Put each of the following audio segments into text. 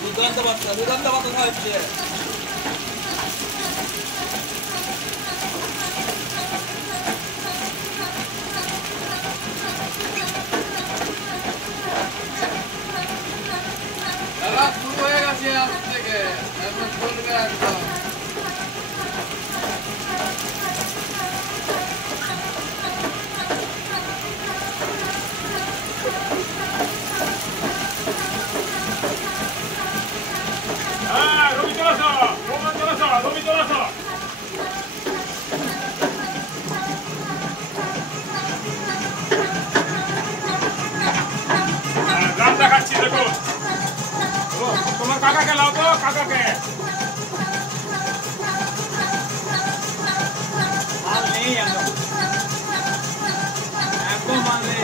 দুর্দান্ত বাতাসা হচ্ছে। শুরু হয়ে গেছে আজ থেকে, এখন চলবে একদম। তোমার কাকাকে লাও তো, কাকাকে মাল নেই একদম, একদম মাল নেই।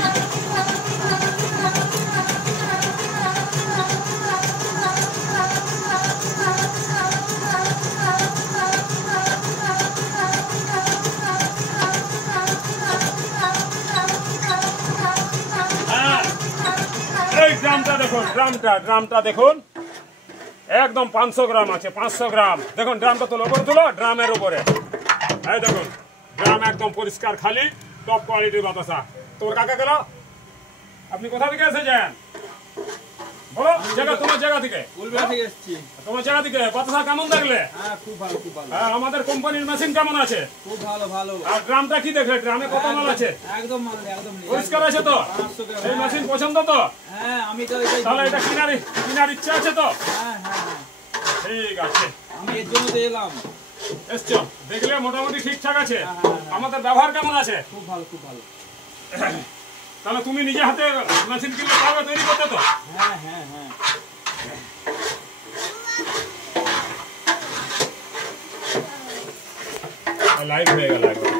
এই ড্রামটা দেখুন একদম 500 গ্রাম আছে, 500 গ্রাম। দেখুন ড্রামটা তোলো, উপরে তুলো, ড্রামের উপরে। এই দেখুন ড্রাম একদম পরিষ্কার খালি, টপ কোয়ালিটির বাতাসা। তোর কাকা গেল, আপনি কোথা থেকে এসেছেন বলো? তোমার জায়গা থেকে? তোমার জায়গা থেকে বাতাসা কেমন দেখলে? খুব ভালো, খুব ভালো। আমাদের কোম্পানির মেশিন কেমন আছে? খুব ভালো, ভালো। আর ড্রামটা কি দেখলে? ড্রামে কত মাল আছে? একদম মাল নেই, একদম পরিষ্কার আছে তো? এই মেশিন পছন্দ তো? হ্যাঁ, আমি তো তাহলে এটা কেনার ইচ্ছা আছে তো? হ্যাঁ হ্যাঁ হ্যাঁ, ঠিক আছে, আমি এর জন্য তো এলাম। এসছো, দেখলে মোটামুটি ঠিকঠাক আছে। আমাদের ব্যবহার কেমন আছে? খুব ভালো, খুব ভালো। তাহলে তুমি নিজে হাতে মেশিন কিনলে পারবে তৈরি করতে তো? হ্যাঁ হ্যাঁ হ্যাঁ। লাইভ হয়ে গেল একবার।